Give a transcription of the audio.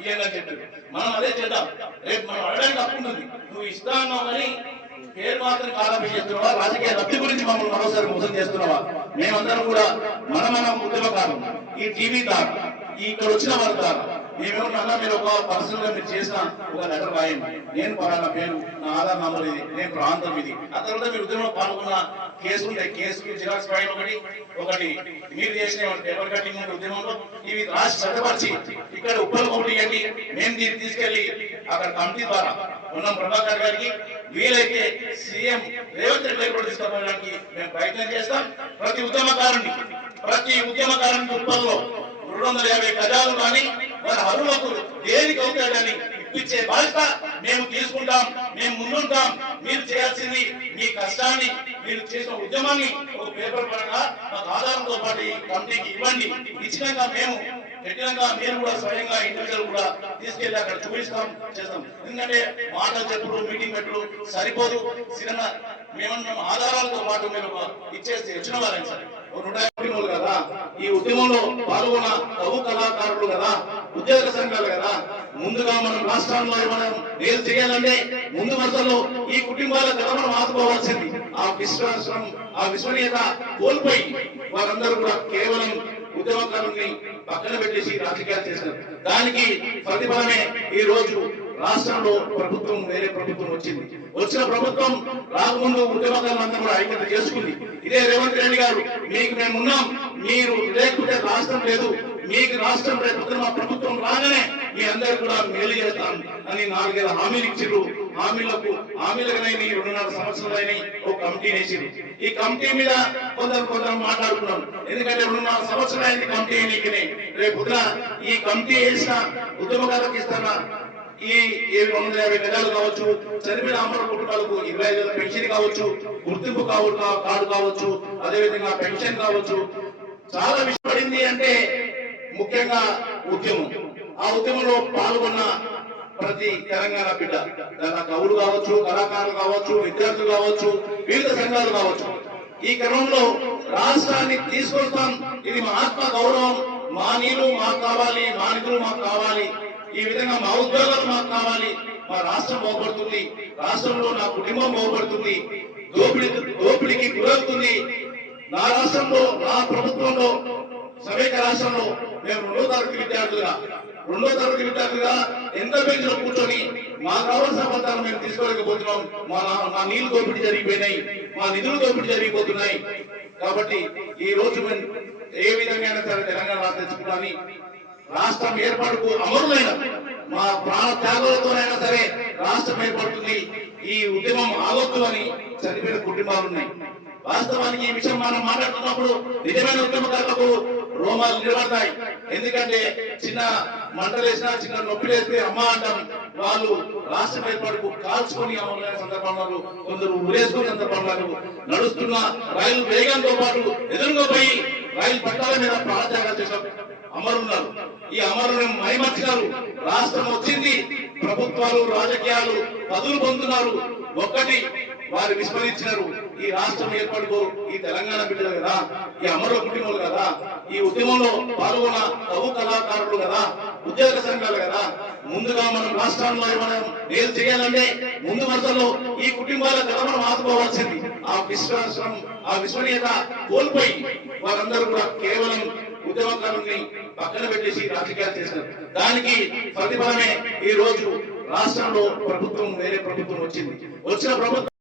ఇయ్యని చెప్పి మనం అదే చేద్దాం. రేపు మనం అడగడానికి హక్కు ఉంటుంది. నువ్వు ఇస్తా అన్నావు కానీ పేరు మాత్రం కాలాపి చేస్తున్నావా, రాజకీయ లబ్ధి గురించి మమ్మల్ని మరోసారి మోసం చేస్తున్నావా? మేమందరం కూడా మన ఉద్యమకాలం ఈ టీవీ ద్వారా ఇక్కడ వచ్చిన వారి ద్వారా మేమేమన్నా మీరు ఒక పర్సనల్ గా మీరు చేసిన ఒక లెటర్ రాయండి, నేను పలానా పేరు, నా ఆధార్ నంబర్ ఇది, నేను ప్రాంతం ఇది. ఆ తర్వాత మీరు ఉద్యమంలో పాల్గొన్న కేసులు ఉంటాయి, కేసులు జిరాక్స్ ఫైల్ ఒకటి మీరు చేసిన పేపర్ కటింగ్ ఉద్యమంలో ఇవి రాసి చట్టపరిచి ఇక్కడ ఉప్పల్ కమిటీ ఇవ్వండి. మేము దీన్ని తీసుకెళ్లి అక్కడ కమిటీ ద్వారా ఉన్న ప్రభాకర్ గారికి వీలైతే సీఎం రేవంత్ రెడ్డి గారు కూడా తీసుకుపోవడానికి మేము ప్రయత్నం చేస్తాం. ప్రతి ఉద్యమకారునికి ఉప్పల్లో 250 గజాలు కానీ వారి అరువులకు దేనికి అవుతాడని ఇప్పించే బాధ్యత మేము తీసుకుంటాం. మేము ముందుంటాం. మీరు చేయాల్సింది మీ కష్టాన్ని, మీరు చేసిన ఉద్యమాన్ని ఒక పేపర్ పరంగా మాకు ఆధారంతో పాటు ఈ కమిటీకి ఇవ్వండి. ఇచ్చినాక మేము పెట్టినాక మీరు కూడా స్వయంగా ఇండివిజువల్ కూడా తీసుకెళ్లి అక్కడ చూపిస్తాం, చేస్తాం. ఎందుకంటే మాటలు చెప్పుడు మీటింగ్ పెట్టుడు సరిపోదు. సినిమా మేమన్నా ఆధారాలతో పాటు మీరు ఇచ్చేసి వచ్చిన వారని సరే 150 కదా ఈ ఉద్యమంలో పాల్గొన్న కవు కళాకారులు కదా, ఉద్యోగ సంఘాలు కదా. ముందుగా మనం రాష్ట్రంలో మనం మేలు చేయాలంటే ముందు వరుసలో ఈ కుటుంబాల కథ మనం ఆదుకోవాల్సింది. ఆ విశ్వాసం, ఆ విశ్వనీయత కోల్పోయి వారందరూ కూడా కేవలం ఉద్యమకారుల్ని పక్కన పెట్టేసి రాజకీయాలు చేశారు. దానికి ప్రతిఫలమే ఈ రోజు రాష్ట్రంలో ప్రభుత్వం వేరే ప్రభుత్వం వచ్చింది. వచ్చిన ప్రభుత్వం రాకముందు ఉద్యమకారులంతా కూడా ఐక్యత చేసుకుంది. ఇదే రేవంత్ రెడ్డి గారు మీకు మేమున్నాం, మీరు లేకపోతే రాష్ట్రం లేదు, మీకు రాష్ట్రం రేపు మా ప్రభుత్వం రాగానే మీ అందరు కూడా మేలు చేస్తాం అని 4 హామీలు ఇచ్చిర్రు. హామీలుగానే 2.5 సంవత్సరాలైన ఒక కమిటీ వేసింది. ఈ కమిటీ మీద కొందరు మాట్లాడుకున్నాం. ఎందుకంటే 2.5 సంవత్సరాలైంది కమిటీ ఎన్నికని. రేపు ఈ కమిటీ వేసిన ఉద్యమకారులకు ఇస్తున్న ఈ 750 గజాలు కావచ్చు, చనిపోయిన అమర కుటుంబాలకు 25,000 పెన్షన్ కావచ్చు, గుర్తింపు కార్డు కావచ్చు, అదేవిధంగా పెన్షన్ కావచ్చు, చాలా విషయపడింది. అంటే ముఖ్యంగా ఉద్యమం, ఆ ఉద్యమంలో పాల్గొన్న ప్రతి తెలంగాణ బిడ్డ, దాని కవులు కావచ్చు, కళాకారులు కావచ్చు, విద్యార్థులు కావచ్చు, వివిధ సంఘాలు కావచ్చు, ఈ క్రమంలో రాష్ట్రాన్ని తీసుకొస్తాం. ఇది మా ఆత్మ గౌరవం. మా నీళ్లు మాకు కావాలి, మా నిధులు మాకు కావాలి, ఈ విధంగా మా ఉద్యోగాలు మాకు కావాలి. మా రాష్ట్రం బాగుపడుతుంది, రాష్ట్రంలో నా కుటుంబం బాగుపడుతుంది, దోపిడీకి గురవుతుంది. నా రాష్ట్రంలో, నా ప్రభుత్వంలో, సమైక్య రాష్ట్రంలో మేము 2వ తరగతి విద్యార్థులుగా ఎంత బెంచ్లో కూర్చొని మాకు కావాల్సిన పత్రాలు మేము తీసుకోలేకపోతున్నాం. మా నీళ్లు దోపిడీ జరిగిపోయినాయి, మా నిధులు దోపిడీ జరిగిపోతున్నాయి. కాబట్టి ఈ రోజు మేము ఏ విధంగా సరే తెలంగాణ రాష్ట్రం తెచ్చుకుంటామని రాష్ట్రం ఏర్పాటుకు అమరులైన మా ప్రాణ త్యాగాలతోనైనా సరే రాష్ట్రం ఏర్పడుతుంది. ఈ ఉద్యమం ఆగొద్దు అని చనిపోయిన కుటుంబాలు ఉన్నాయి. వాస్తవానికి ఈ విషయం మనం మాట్లాడుతున్నప్పుడు నిజమైన ఉద్యమకారులకు రోమాలు నిలబడతాయి. ఎందుకంటే చిన్న మంటలేసినా, చిన్న నొప్పి వేస్తే అమ్మ అంటాం. వాళ్ళు రాష్ట్రం ఏర్పాటుకు కాల్చుకొని అమలైన సందర్భాలు, కొందరు ఉరేసుకునే సందర్భాలు, నడుస్తున్న రైలు వేగంతో పాటు ఎదురుగా పోయి రైలు పట్టాల మీద ప్రాణత్యాగాలు చేసిన అమరున్నారు. ఈ అమరులను మైమర్చినారు. రాష్ట్రం వచ్చింది, ప్రభుత్వాలు, రాజకీయాలు పదులు పొందుతున్నారు. ఒక్కటి వారు విస్మరించినారు. ఈ రాష్ట్రం ఏర్పడుకో ఈ తెలంగాణ బిడ్డలు కదా, ఈ అమరుల కుటుంబాలు కదా, ఈ ఉద్యమంలో పాల్గొన్న కవు కళాకారులు కదా, ఉద్యోగ సంఘాలు కదా. ముందుగా మనం రాష్ట్రంలో మనం మేలు చేయాలంటే ముందు వరుసలో ఈ కుటుంబాల కథ మనం ఆదుకోవాల్సింది. ఆ విశ్వాసం, ఆ విశ్వనీయత కోల్పోయి వారందరూ కూడా కేవలం ఉద్యమకారుల్ని పక్కన పెట్టేసి రాజకీయాలు చేశారు. దానికి ప్రతిఫలమే ఈ రోజు రాష్ట్రంలో ప్రభుత్వం వేరే ప్రభుత్వం వచ్చింది. వచ్చిన ప్రభుత్వం